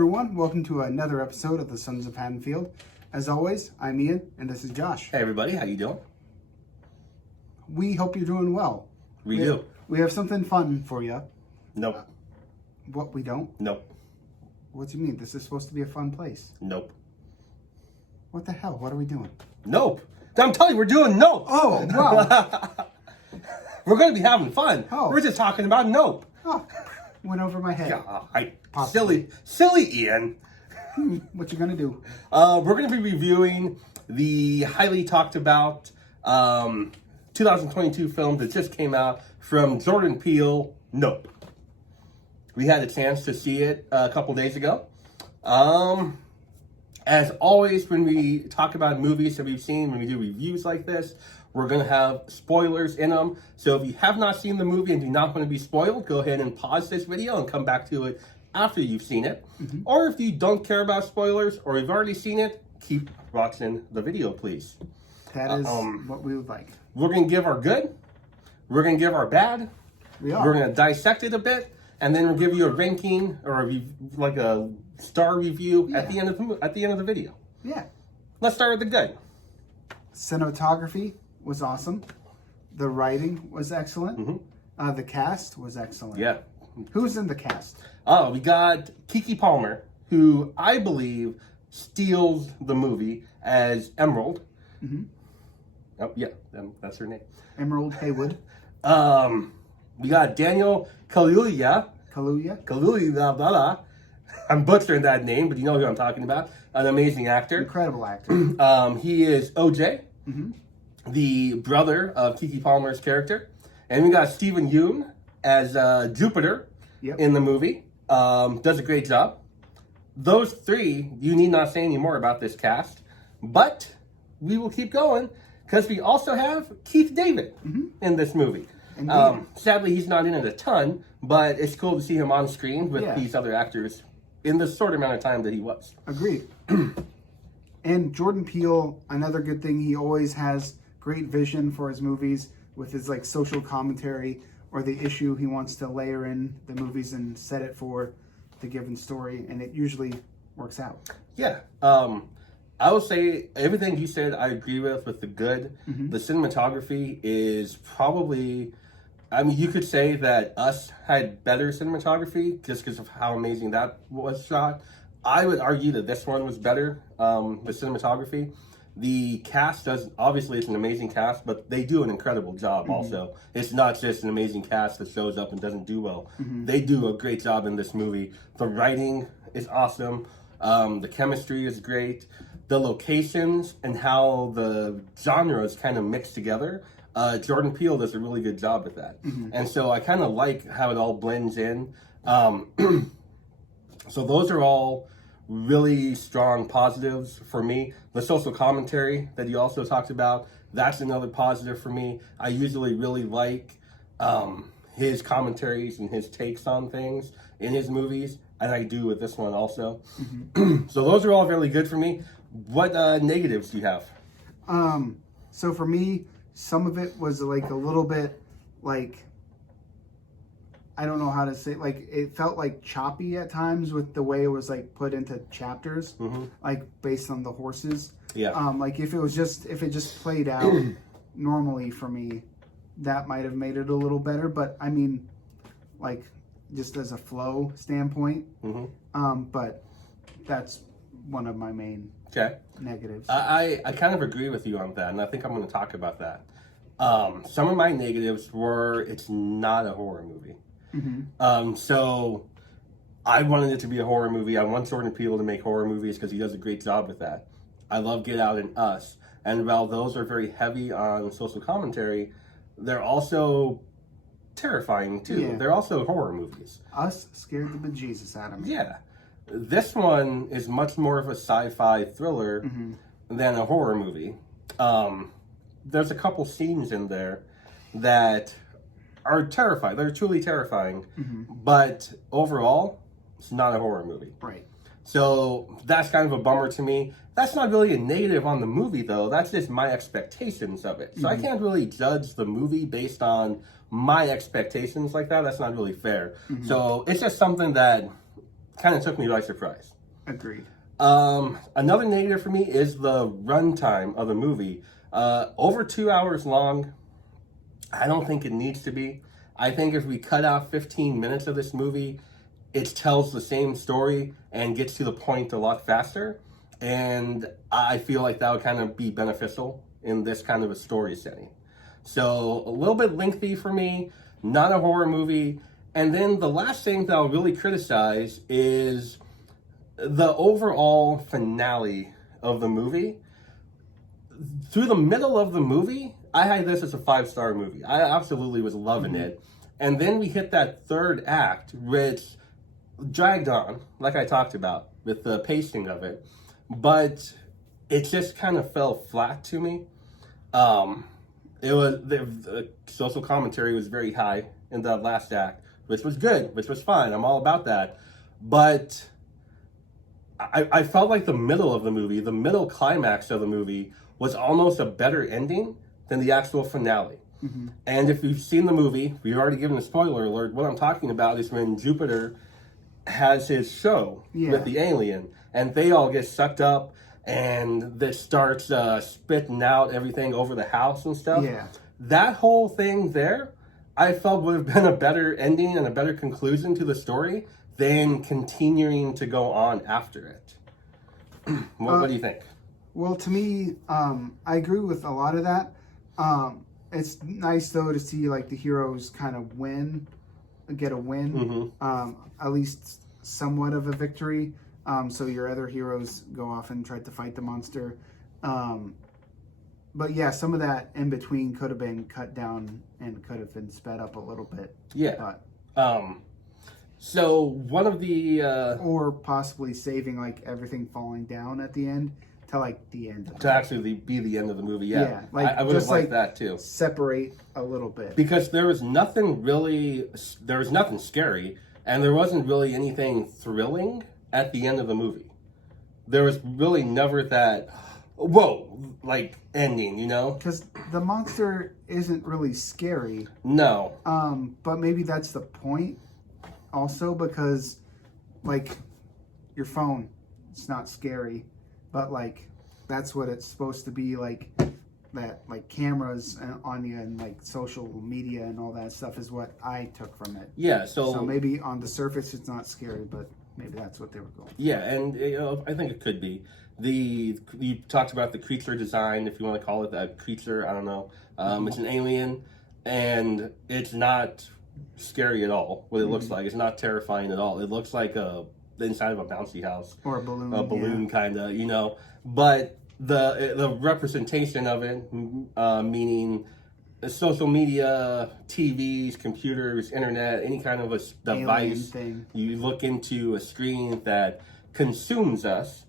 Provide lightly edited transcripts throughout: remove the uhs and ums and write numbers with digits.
everyone, welcome to another episode of the Sons of Haddonfield. As always, I'm Ian, and this is Josh. Hey everybody, how you doing? We hope you're doing well. We do. We have something fun for you. Nope. What, we don't? Nope. What do you mean? This is supposed to be a fun place. Nope. What the hell? What are we doing? Nope. I'm telling you, we're doing nope. Oh, wow. We're going to be having fun. Oh. We're just talking about nope. Oh, went over my head. Silly Ian. What you gonna do? We're going to be reviewing the highly talked about 2022 film that just came out from Jordan Peele, Nope. We had a chance to see it a couple days ago. As always, when we talk about movies that we've seen, when we do reviews like this, we're going to have spoilers in them. So if you have not seen the movie and do not want to be spoiled, go ahead and pause this video and come back to it after you've seen it. Mm-hmm. Or if you don't care about spoilers or you've already seen it, keep watching the video, please. That is what we would like. We're going to give our good. We're going to give our bad. We are. We're going to dissect it a bit. And then we'll give you a ranking or like a star review at the end of the video. Yeah. Let's start with the good. Cinematography was awesome. The writing was excellent. Mm-hmm. The cast was excellent. Yeah. Who's in the cast? Oh, we got Keke Palmer, who I believe steals the movie as Emerald. Mm-hmm. Oh, yeah, that's her name. Emerald Haywood. We got Daniel Kaluuya. Kaluuya. I'm butchering that name, but you know who I'm talking about. An amazing actor. Incredible actor. He is OJ, the brother of Keke Palmer's character. And we got Steven Yeun as Jupiter in the movie. Does a great job. Those three, you need not say any more about this cast. But we will keep going because we also have Keith David in this movie. Sadly, he's not in it a ton, but it's cool to see him on screen with these other actors in the short amount of time that he was. Agreed. And Jordan Peele, another good thing, he always has great vision for his movies with his like social commentary or the issue he wants to layer in the movies and set it for the given story, and it usually works out. Yeah. I will say everything you said I agree with the good. The cinematography is probably, I mean, you could say that Us had better cinematography just because of how amazing that was shot. I would argue that this one was better with cinematography. The cast obviously it's an amazing cast, but they do an incredible job also. It's not just an amazing cast that shows up and doesn't do well. They do a great job in this movie. The writing is awesome. The chemistry is great. The locations and how the genres kind of mix together. Jordan Peele does a really good job with that. And so I kind of like how it all blends in. So those are all really strong positives for me. The social commentary that you also talked about, that's another positive for me. I usually really like his commentaries and his takes on things in his movies, and I do with this one also. So those are all really good for me. What negatives do you have? So for me, some of it was like a little bit like, I don't know how to say, like it felt like choppy at times with the way it was like put into chapters, like based on the horses. Yeah. Like if it just played out normally for me, that might have made it a little better. But I mean, like just as a flow standpoint, but that's one of my main negatives. I kind of agree with you on that, and I think I'm going to talk about that. Some of my negatives were it's not a horror movie. So I wanted it to be a horror movie. I want Jordan Peele to make horror movies because he does a great job with that. I love Get Out and Us. And while those are very heavy on social commentary, they're also terrifying too. Yeah. They're also horror movies. Us scared the bejesus out of me. Yeah. This one is much more of a sci-fi thriller than a horror movie. There's a couple scenes in there that are terrifying. They're truly terrifying. But overall, it's not a horror movie. Right. So that's kind of a bummer to me. That's not really a negative on the movie, though. That's just my expectations of it. So I can't really judge the movie based on my expectations like that. That's not really fair. So it's just something that kind of took me by surprise. Agreed. Another negative for me is the runtime of the movie. Over 2 hours long. I don't think it needs to be. I think if we cut out 15 minutes of this movie, it tells the same story and gets to the point a lot faster. And I feel like that would kind of be beneficial in this kind of a story setting. So a little bit lengthy for me, not a horror movie. And then the last thing that I'll really criticize is the overall finale of the movie. Through the middle of the movie, I had this as a 5-star movie. I absolutely was loving it. And then we hit that third act, which dragged on, like I talked about, with the pacing of it. But it just kind of fell flat to me. It was the social commentary was very high in the last act, which was good, which was fine. I'm all about that. But I felt like the middle of the movie, the middle climax of the movie, was almost a better ending than the actual finale. Mm-hmm. And if you've seen the movie, we've already given a spoiler alert. What I'm talking about is when Jupiter has his show with the alien, and they all get sucked up, and this starts spitting out everything over the house and stuff. Yeah. That whole thing there, I felt would have been a better ending and a better conclusion to the story than continuing to go on after it. What do you think? Well, to me, I agree with a lot of that. It's nice though to see like the heroes kind of get a win, at least somewhat of a victory. So your other heroes go off and try to fight the monster. But yeah, some of that in between could have been cut down and could have been sped up a little bit. Yeah. So one of the or possibly saving like everything falling down at the end to like the end. To actually be the end of the movie. Yeah. Like I would have liked that too. Separate a little bit because there was nothing scary, and there wasn't really anything thrilling at the end of the movie. There was really never that like ending, you know? Because the monster isn't really scary. No. But maybe that's the point also, because like your phone, it's not scary, but like that's what it's supposed to be, like that, like cameras on you and like social media and all that stuff is what I took from it. Yeah, so maybe on the surface it's not scary, but maybe that's what they were going. Yeah, and I think it could be. You talked about the creature design, if you want to call it that creature. I don't know. It's an alien, and it's not scary at all. What it looks like, it's not terrifying at all. It looks like the inside of a bouncy house or a balloon, kind of, you know. But the representation of it, meaning social media, TVs, computers, internet, any kind of a device, you look into a screen that consumes us.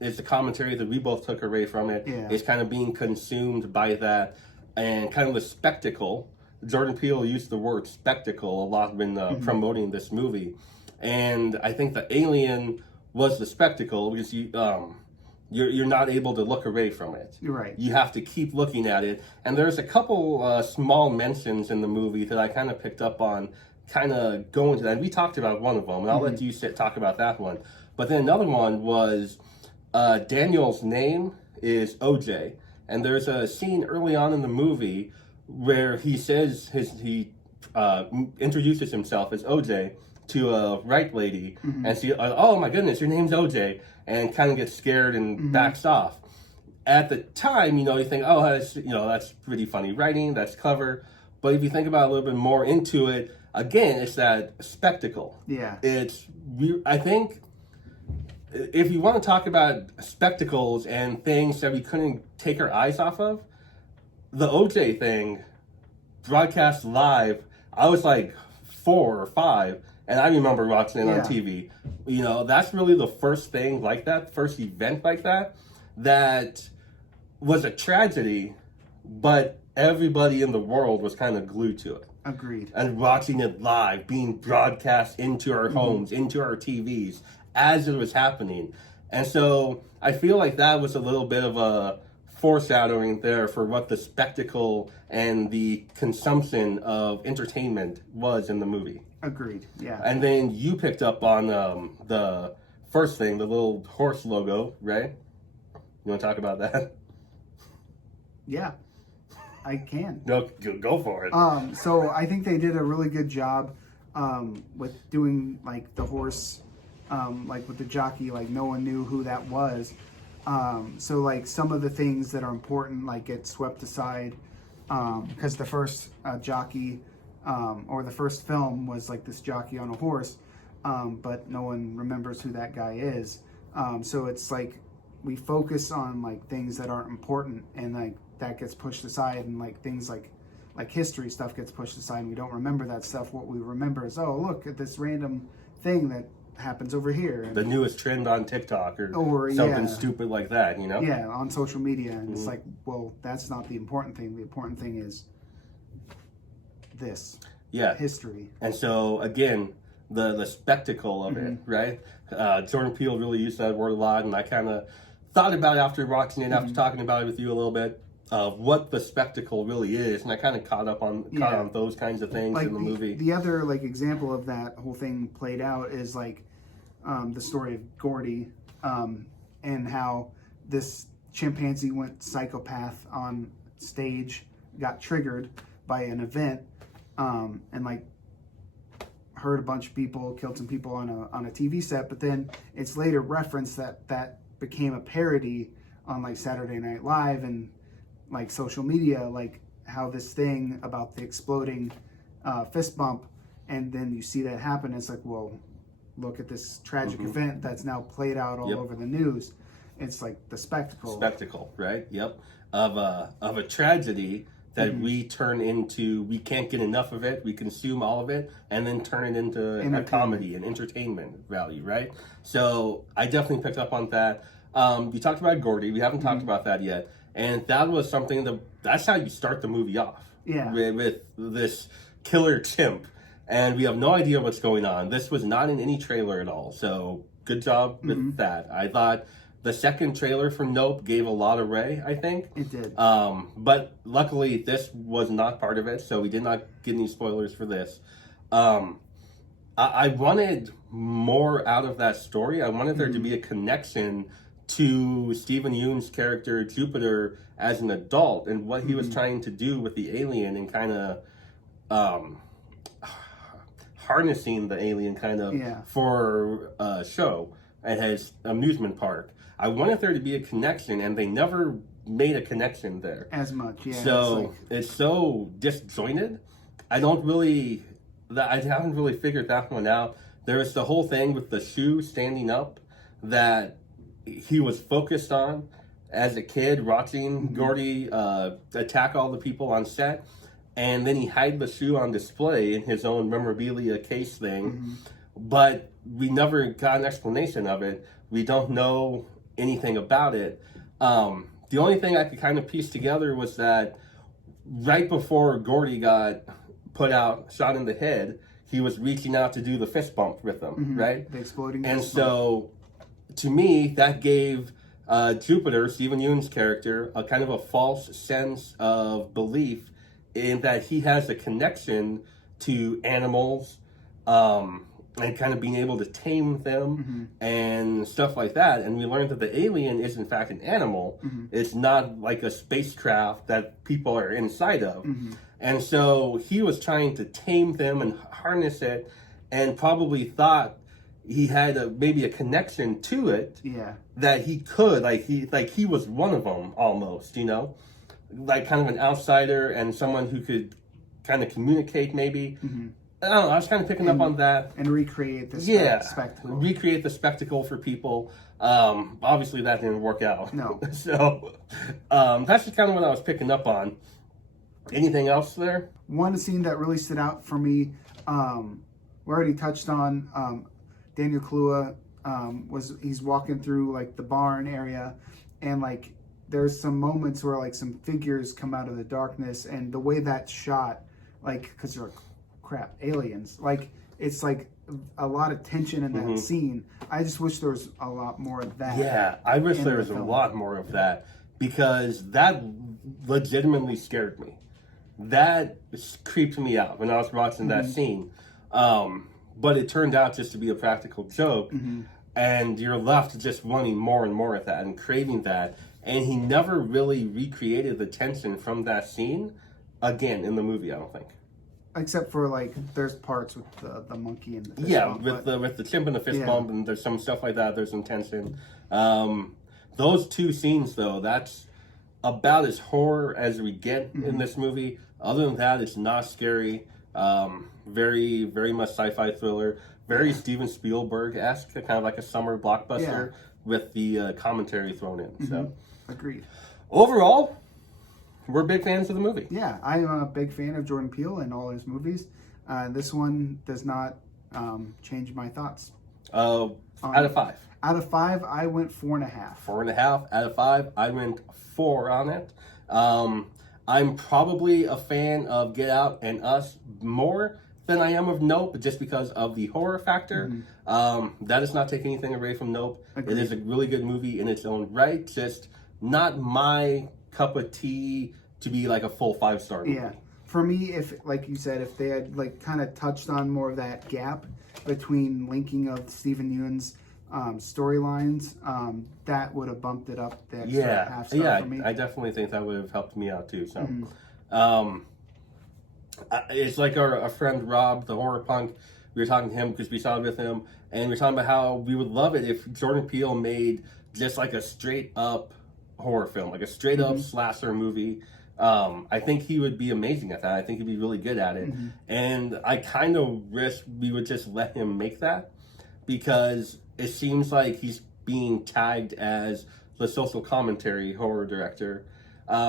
It's a commentary that we both took away from it. It's kind of being consumed by that, and kind of the spectacle. Jordan Peele used the word spectacle a lot when promoting this movie, and I think the alien was the spectacle because you're not able to look away from it. You're right. You have to keep looking at it, and there's a couple small mentions in the movie that I kind of picked up on, kind of going to that. And we talked about one of them, and I'll let you talk about that one. But then another one was Daniel's name is OJ, and there's a scene early on in the movie where he says he introduces himself as OJ to a right lady, and she, oh my goodness, your name's OJ, and kind of gets scared and backs off. At the time, you know, you think, oh, that's pretty funny writing, that's clever. But if you think about it a little bit more into it, again, it's that spectacle. Yeah. I think if you want to talk about spectacles and things that we couldn't take our eyes off of, the OJ thing, broadcast live, I was like 4 or 5, and I remember watching it on TV. You know, that's really the first thing like that, first event like that was a tragedy, but everybody in the world was kind of glued to it. Agreed. And watching it live, being broadcast into our homes, into our TVs, as it was happening. And so I feel like that was a little bit of a foreshadowing there for what the spectacle and the consumption of entertainment was in the movie. Agreed. Yeah. And then you picked up on the first thing, the little horse logo, right? You want to talk about that? Yeah. I can. No, go for it. So I think they did a really good job with doing like the horse, like with the jockey, like no one knew who that was. So like some of the things that are important like get swept aside because the first jockey or the first film was like this jockey on a horse, but no one remembers who that guy is. So it's like we focus on like things that aren't important, and like that gets pushed aside, and like things like history stuff gets pushed aside, and we don't remember that stuff. What we remember is, oh, look at this random thing that happens over here. And, the newest trend on TikTok or something stupid like that, you know? Yeah, on social media. And it's like, well, that's not the important thing. The important thing is this. Yeah. History. And so, again, the spectacle of it, right? Jordan Peele really used that word a lot, and I kind of thought about it after watching it, after talking about it with you a little bit, of what the spectacle really is, and I kind of caught on those kinds of things like in the movie. The other like example of that whole thing played out is like the story of Gordy, and how this chimpanzee went psychopath on stage, got triggered by an event, and like hurt a bunch of people, killed some people on a TV set. But then it's later referenced that became a parody on like Saturday Night Live and like social media, like how this thing about the exploding fist bump, and then you see that happen. It's like, well, look at this tragic event that's now played out all over the news. It's like the spectacle, right? Yep, of a tragedy that we turn into. We can't get enough of it. We consume all of it, and then turn it into a comedy and entertainment value, right? So I definitely picked up on that. You talked about Gordy. We haven't talked about that yet. And that was something that's how you start the movie off. Yeah. With this killer chimp. And we have no idea what's going on. This was not in any trailer at all. So good job with that. I thought the second trailer for Nope gave a lot away, I think. It did. But luckily this was not part of it. So we did not get any spoilers for this. I wanted more out of that story. I wanted there to be a connection to Steven Yeun's character Jupiter as an adult and what he was trying to do with the alien and kind of harnessing the alien kind of for a show at his amusement park. I wanted there to be a connection, and they never made a connection there as much. Yeah. So it's so disjointed. I haven't really figured that one out. There's the whole thing with the shoe standing up that he was focused on as a kid, watching Gordy attack all the people on set, and then he had the shoe on display in his own memorabilia case thing, but we never got an explanation of it. We don't know anything about it. The only thing I could kind of piece together was that right before Gordy got shot in the head, he was reaching out to do the fist bump with them, right? The exploding and fist so to me, that gave Jupiter, Steven Yeun's character, a kind of a false sense of belief in that he has a connection to animals, and kind of being able to tame them and stuff like that. And we learned that the alien is in fact an animal. It's not like a spacecraft that people are inside of. And so he was trying to tame them and harness it, and probably thought he had maybe a connection to it. Yeah. That he could, he was one of them almost, you know? Like kind of an outsider and someone who could kind of communicate maybe. I don't know, I was kind of picking up on that. And recreate the spectacle. Recreate the spectacle for people. Obviously that didn't work out. No. So that's just kind of what I was picking up on. Anything else there? One scene that really stood out for me, we already touched on, Daniel Kaluuya, he's walking through like the barn area, and like there's some moments where like some figures come out of the darkness, and the way that's shot, like, because they're like, crap, aliens, like it's like a lot of tension in that scene. I just wish there was a lot more of that. Yeah, I wish there was a lot more of that, because that legitimately scared me. That creeped me out when I was watching that scene. But it turned out just to be a practical joke, and you're left just wanting more and more of that and craving that. And he never really recreated the tension from that scene again in the movie, I don't think. Except for like, there's parts with the monkey and the fist Yeah, bump, with the chimp and the fist Yeah. bump, and there's some stuff like that. There's some tension. Those two scenes, though, that's about as horror as we get in this movie. Other than that, it's not scary. Very, very much sci-fi thriller. Very Steven Spielberg-esque, kind of like a summer blockbuster with the commentary thrown in. So, Agreed. overall, we're big fans of the movie. Yeah, I'm a big fan of Jordan Peele and all his movies. This one does not change my thoughts. Out of 5. Out of 5, I went 4.5. 4.5 out of 5. I went 4 on it. I'm probably a fan of Get Out and Us more than I am of Nope, just because of the horror factor. That does not take anything away from Nope. Agreed. It is a really good movie in its own right. Just not my cup of tea to be like a full 5-star movie. Yeah. For me, if, like you said, if they had like kind of touched on more of that gap between linking of Stephen Ewan's storylines, that would have bumped it up the extra half star for me. I definitely think that would have helped me out too. So, it's like our friend Rob, the horror punk. We were talking to him because we saw it with him, and we were talking about how we would love it if Jordan Peele made just like a straight up horror film, like a straight up slasher movie. I think he would be amazing at that. I think he'd be really good at it. And I kind of wish we would just let him make that, because it seems like he's being tagged as the social commentary horror director,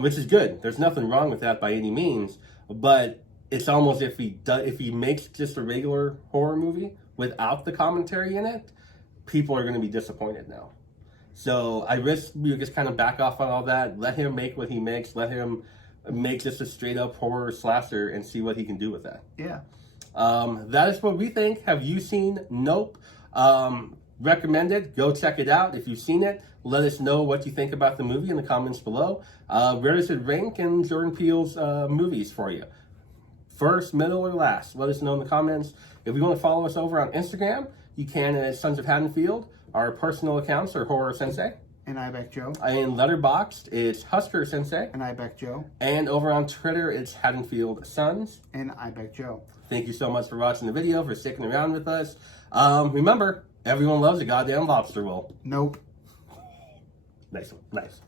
which is good. There's nothing wrong with that by any means, but it's almost if he makes just a regular horror movie without the commentary in it, people are going to be disappointed now. So I wish we would just kind of back off on all that. Let him make what he makes. Let him make just a straight up horror slasher and see what he can do with that. Yeah. That is what we think. Have you seen Nope? Recommend it. Go check it out. If you've seen it, let us know what you think about the movie in the comments below. Where does it rank in Jordan Peele's movies for you? First, middle, or last? Let us know in the comments. If you want to follow us over on Instagram, you can at Sons of Haddonfield. Our personal accounts are Horror Sensei. And Ibeck Joe. And Letterboxd, it's Husker Sensei. And Ibeck Joe. And over on Twitter, it's Haddonfield Sons. And Ibeck Joe. Thank you so much for watching the video, for sticking around with us. Remember, everyone loves a goddamn lobster roll. Nope. Nice one. Nice.